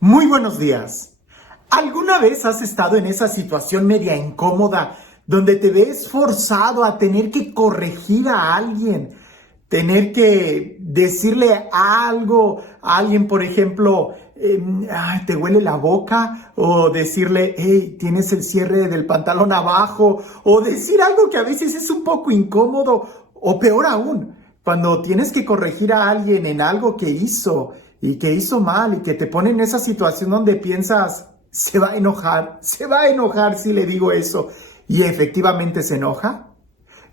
Muy buenos días. ¿Alguna vez has estado en esa situación media incómoda donde te ves forzado a tener que corregir a alguien, tener que decirle algo a alguien, por ejemplo, te huele la boca, o decirle, hey, tienes el cierre del pantalón abajo, o decir algo que a veces es un poco incómodo, o peor aún, cuando tienes que corregir a alguien en algo que hizo y que hizo mal y que te pone en esa situación donde piensas, se va a enojar si le digo eso, y efectivamente se enoja?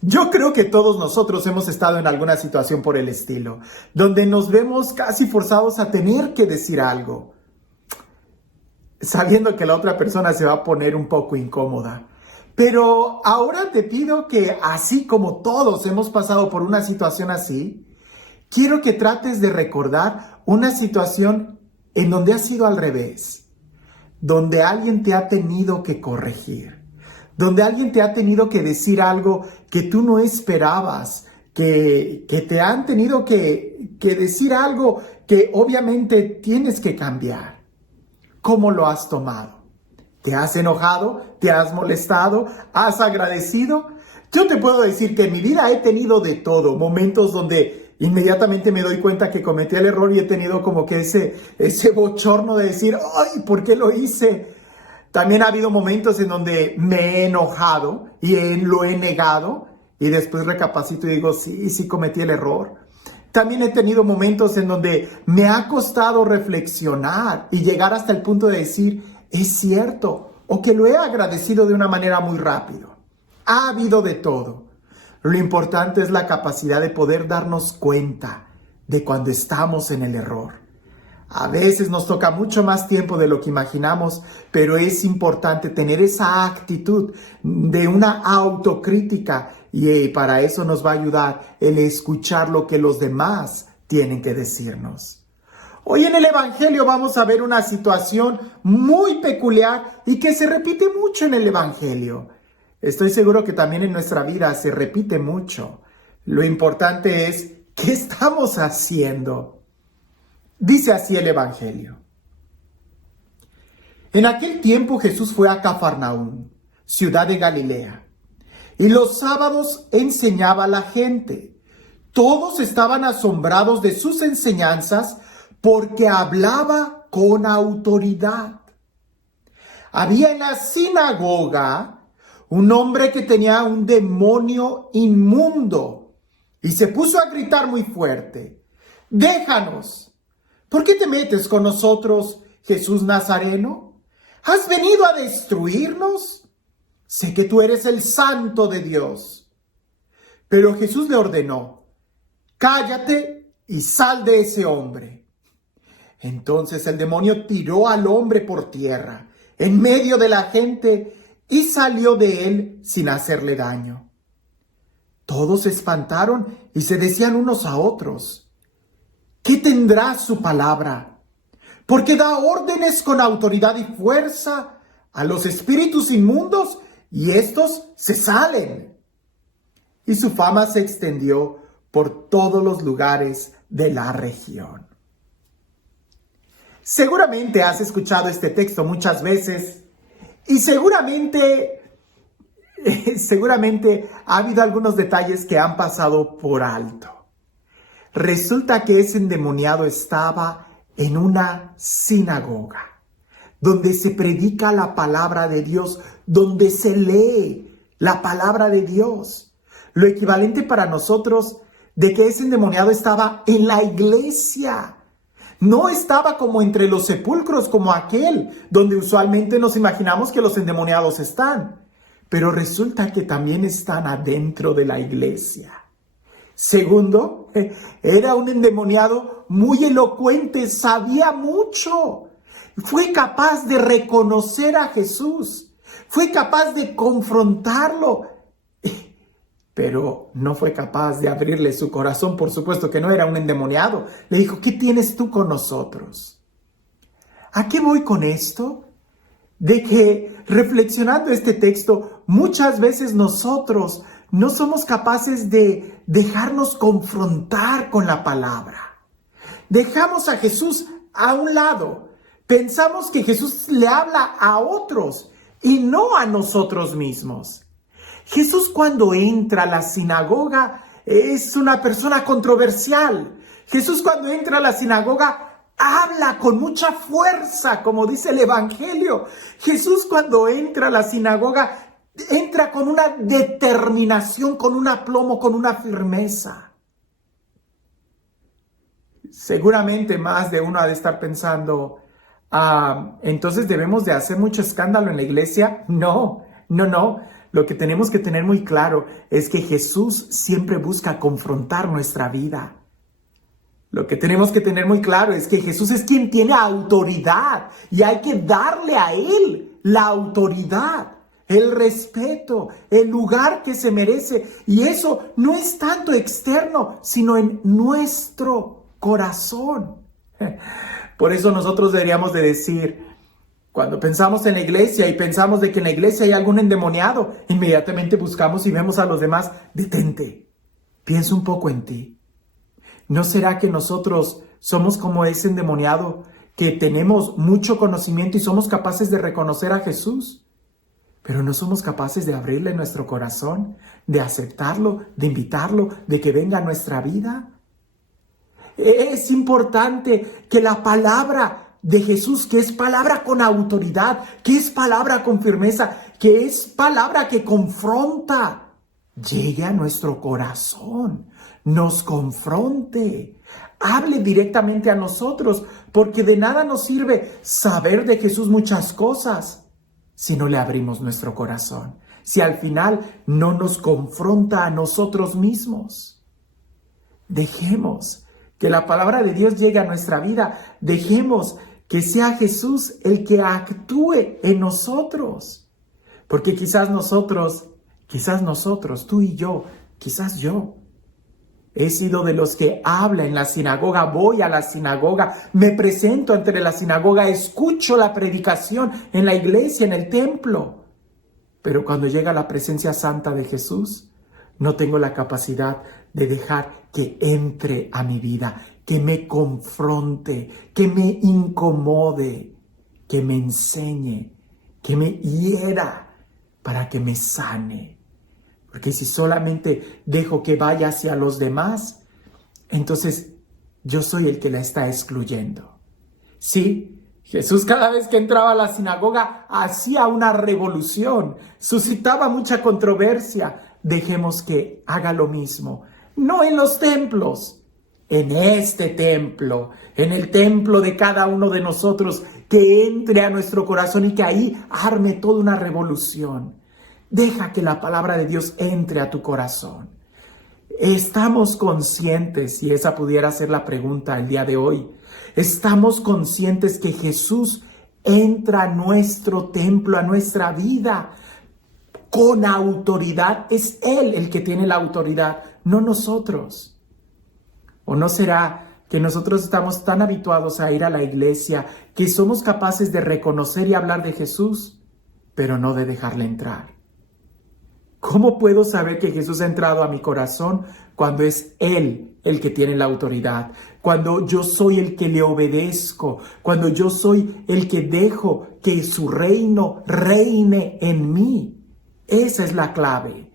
Yo creo que todos nosotros hemos estado en alguna situación por el estilo, donde nos vemos casi forzados a tener que decir algo, sabiendo que la otra persona se va a poner un poco incómoda. Pero ahora te pido que, así como todos hemos pasado por una situación así, quiero que trates de recordar una situación en donde ha sido al revés, donde alguien te ha tenido que corregir, donde alguien te ha tenido que decir algo que tú no esperabas, que te han tenido que decir algo que obviamente tienes que cambiar. ¿Cómo lo has tomado? ¿Te has enojado? ¿Te has molestado? ¿Has agradecido? Yo te puedo decir que en mi vida he tenido de todo, momentos donde inmediatamente me doy cuenta que cometí el error y he tenido como que ese bochorno de decir, ¡ay! ¿Por qué lo hice? También ha habido momentos en donde me he enojado y lo he negado y después recapacito y digo, sí cometí el error. También he tenido momentos en donde me ha costado reflexionar y llegar hasta el punto de decir, es cierto, o que lo he agradecido de una manera muy rápido. Ha habido de todo. Lo importante es la capacidad de poder darnos cuenta de cuando estamos en el error. A veces nos toca mucho más tiempo de lo que imaginamos, pero es importante tener esa actitud de una autocrítica y para eso nos va a ayudar el escuchar lo que los demás tienen que decirnos. Hoy en el Evangelio vamos a ver una situación muy peculiar y que se repite mucho en el Evangelio. Estoy seguro que también en nuestra vida se repite mucho. Lo importante es, ¿qué estamos haciendo? Dice así el Evangelio. En aquel tiempo Jesús fue a Cafarnaúm, ciudad de Galilea, y los sábados enseñaba a la gente. Todos estaban asombrados de sus enseñanzas porque hablaba con autoridad. Había en la sinagoga un hombre que tenía un demonio inmundo y se puso a gritar muy fuerte, «Déjanos. ¿Por qué te metes con nosotros, Jesús Nazareno? ¿Has venido a destruirnos? Sé que tú eres el Santo de Dios». Pero Jesús le ordenó, «Cállate y sal de ese hombre». Entonces el demonio tiró al hombre por tierra, en medio de la gente, y salió de él sin hacerle daño. Todos se espantaron y se decían unos a otros, ¿qué tendrá su palabra? Porque da órdenes con autoridad y fuerza a los espíritus inmundos y estos se salen. Y su fama se extendió por todos los lugares de la región. Seguramente has escuchado este texto muchas veces y seguramente ha habido algunos detalles que han pasado por alto. Resulta que ese endemoniado estaba en una sinagoga, donde se predica la palabra de Dios, donde se lee la palabra de Dios. Lo equivalente para nosotros de que ese endemoniado estaba en la iglesia. No estaba como entre los sepulcros como aquel, donde usualmente nos imaginamos que los endemoniados están. Pero resulta que también están adentro de la iglesia. Segundo, era un endemoniado muy elocuente, sabía mucho. Fue capaz de reconocer a Jesús. Fue capaz de confrontarlo. Pero no fue capaz de abrirle su corazón. Por supuesto que no era un endemoniado. Le dijo, ¿qué tienes tú con nosotros? ¿A qué voy con esto? De que reflexionando este texto, muchas veces nosotros no somos capaces de dejarnos confrontar con la palabra. Dejamos a Jesús a un lado, pensamos que Jesús le habla a otros y no a nosotros mismos. Jesús cuando entra a la sinagoga es una persona controversial. Jesús cuando entra a la sinagoga habla con mucha fuerza, como dice el Evangelio. Jesús cuando entra a la sinagoga entra con una determinación, con un aplomo, con una firmeza. Seguramente más de uno ha de estar pensando, entonces debemos de hacer mucho escándalo en la iglesia. No. Lo que tenemos que tener muy claro es que Jesús siempre busca confrontar nuestra vida. Lo que tenemos que tener muy claro es que Jesús es quien tiene autoridad y hay que darle a Él la autoridad, el respeto, el lugar que se merece. Y eso no es tanto externo, sino en nuestro corazón. Por eso nosotros deberíamos de decir, cuando pensamos en la iglesia y pensamos de que en la iglesia hay algún endemoniado, inmediatamente buscamos y vemos a los demás. Detente, piensa un poco en ti. ¿No será que nosotros somos como ese endemoniado que tenemos mucho conocimiento y somos capaces de reconocer a Jesús, pero no somos capaces de abrirle nuestro corazón, de aceptarlo, de invitarlo, de que venga a nuestra vida? Es importante que la palabra de Jesús, que es palabra con autoridad, que es palabra con firmeza, que es palabra que confronta, llegue a nuestro corazón, nos confronte, hable directamente a nosotros, porque de nada nos sirve saber de Jesús muchas cosas si no le abrimos nuestro corazón, si al final no nos confronta a nosotros mismos. Dejemos que la palabra de Dios llegue a nuestra vida, dejemos que sea Jesús el que actúe en nosotros, porque quizás nosotros, tú y yo, quizás yo, he sido de los que habla en la sinagoga, voy a la sinagoga, me presento ante la sinagoga, escucho la predicación en la iglesia, en el templo. Pero cuando llega la presencia santa de Jesús, no tengo la capacidad de dejar que entre a mi vida, que me confronte, que me incomode, que me enseñe, que me hiera para que me sane. Porque si solamente dejo que vaya hacia los demás, entonces yo soy el que la está excluyendo. Sí, Jesús cada vez que entraba a la sinagoga hacía una revolución, suscitaba mucha controversia. Dejemos que haga lo mismo, no en los templos, en este templo, en el templo de cada uno de nosotros, que entre a nuestro corazón y que ahí arme toda una revolución. Deja que la palabra de Dios entre a tu corazón. ¿Estamos conscientes, y esa pudiera ser la pregunta el día de hoy, estamos conscientes que Jesús entra a nuestro templo, a nuestra vida, con autoridad? Es Él el que tiene la autoridad, no nosotros. ¿O no será que nosotros estamos tan habituados a ir a la iglesia que somos capaces de reconocer y hablar de Jesús, pero no de dejarle entrar? ¿Cómo puedo saber que Jesús ha entrado a mi corazón cuando es Él el que tiene la autoridad? Cuando yo soy el que le obedezco, cuando yo soy el que dejo que su reino reine en mí. Esa es la clave.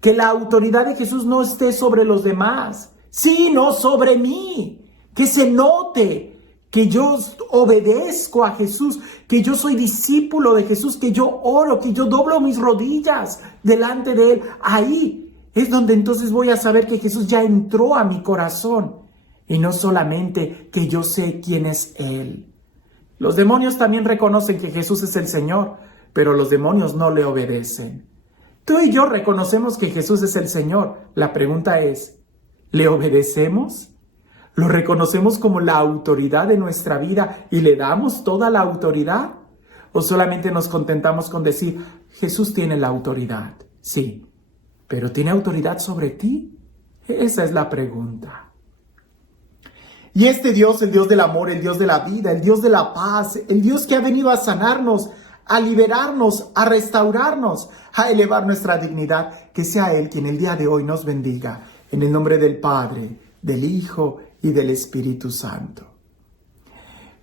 Que la autoridad de Jesús no esté sobre los demás, sino sobre mí. Que se note que yo obedezco a Jesús, que yo soy discípulo de Jesús, que yo oro, que yo doblo mis rodillas delante de Él. Ahí es donde entonces voy a saber que Jesús ya entró a mi corazón. Y no solamente que yo sé quién es Él. Los demonios también reconocen que Jesús es el Señor, pero los demonios no le obedecen. Tú y yo reconocemos que Jesús es el Señor. La pregunta es, ¿le obedecemos? ¿Lo reconocemos como la autoridad de nuestra vida y le damos toda la autoridad? ¿O solamente nos contentamos con decir, Jesús tiene la autoridad? Sí, pero ¿tiene autoridad sobre ti? Esa es la pregunta. Y este Dios, el Dios del amor, el Dios de la vida, el Dios de la paz, el Dios que ha venido a sanarnos, a liberarnos, a restaurarnos, a elevar nuestra dignidad, que sea Él quien el día de hoy nos bendiga. En el nombre del Padre, del Hijo y del Espíritu Santo.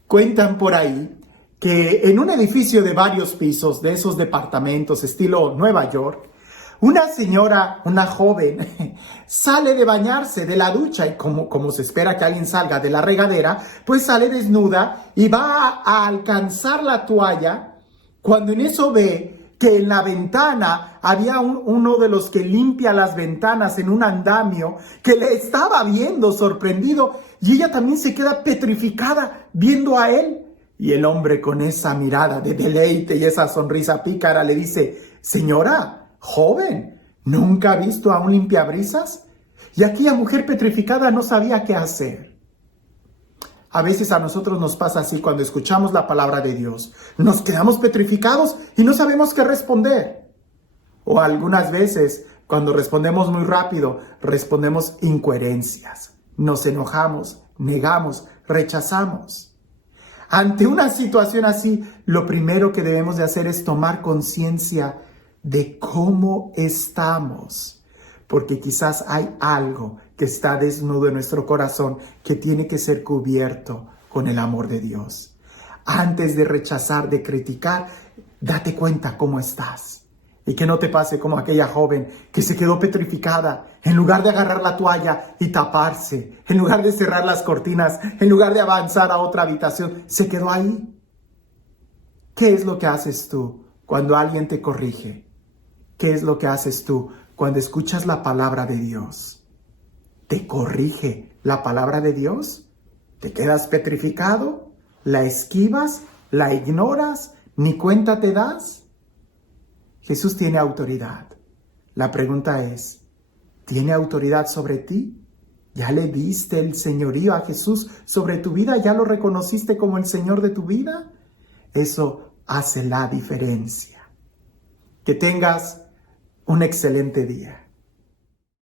Cuentan por ahí que en un edificio de varios pisos, de esos departamentos estilo Nueva York, una señora, una joven, sale de bañarse de la ducha y como se espera que alguien salga de la regadera, pues sale desnuda y va a alcanzar la toalla cuando en eso ve que en la ventana había uno de los que limpia las ventanas en un andamio que le estaba viendo sorprendido y ella también se queda petrificada viendo a él. Y el hombre con esa mirada de deleite y esa sonrisa pícara le dice: señora, joven, ¿nunca ha visto a un limpiabrisas? Y aquella mujer petrificada no sabía qué hacer. A veces a nosotros nos pasa así cuando escuchamos la palabra de Dios. Nos quedamos petrificados y no sabemos qué responder. O algunas veces, cuando respondemos muy rápido, respondemos incoherencias. Nos enojamos, negamos, rechazamos. Ante una situación así, lo primero que debemos de hacer es tomar conciencia de cómo estamos, porque quizás hay algo que está desnudo en nuestro corazón que tiene que ser cubierto con el amor de Dios. Antes de rechazar, de criticar, date cuenta cómo estás. Y que no te pase como aquella joven que se quedó petrificada. En lugar de agarrar la toalla y taparse, en lugar de cerrar las cortinas, en lugar de avanzar a otra habitación, se quedó ahí. ¿Qué es lo que haces tú cuando alguien te corrige? ¿Qué es lo que haces tú cuando escuchas la palabra de Dios? ¿Te corrige la palabra de Dios? ¿Te quedas petrificado? ¿La esquivas? ¿La ignoras? ¿Ni cuenta te das? Jesús tiene autoridad. La pregunta es, ¿tiene autoridad sobre ti? ¿Ya le diste el señorío a Jesús sobre tu vida? ¿Ya lo reconociste como el Señor de tu vida? Eso hace la diferencia. Que tengas un excelente día.